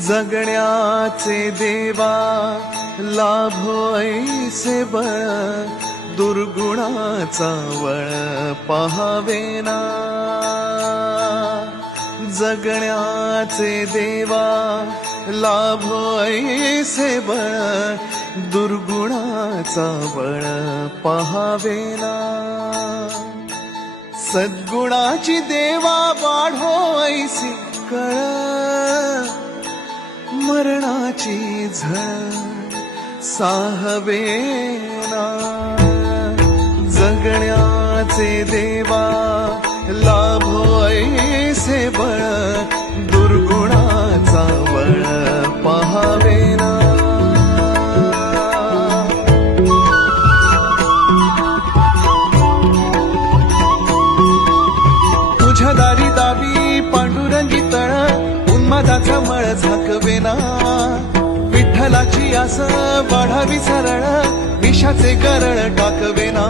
जगण्याचे देवा लाभो ऐसे बळ, दुर्गुणाचा वळ पहावेना. जगण्याचे देवा लाभो ऐसे बळ, दुर्गुणाचा बळ पहावेना. सद्गुणाची देवा वाढो ऐसी कळ, मरणाची झळ साहवेना. जगण्याचे देवा लाभो ऐसे बळ, दुर्गुणाचा बळ पहावेना. तुझ्या दारी दावी पांडुरंगी तळ, उन्मादाचा मळ झाकवेना. विठ्ठलाची आस वाढावी सरळ, विषाचे गरळ टाकवेना.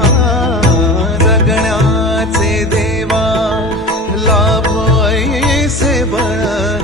जगण्याचे देवा लाभो ऐसे बळ,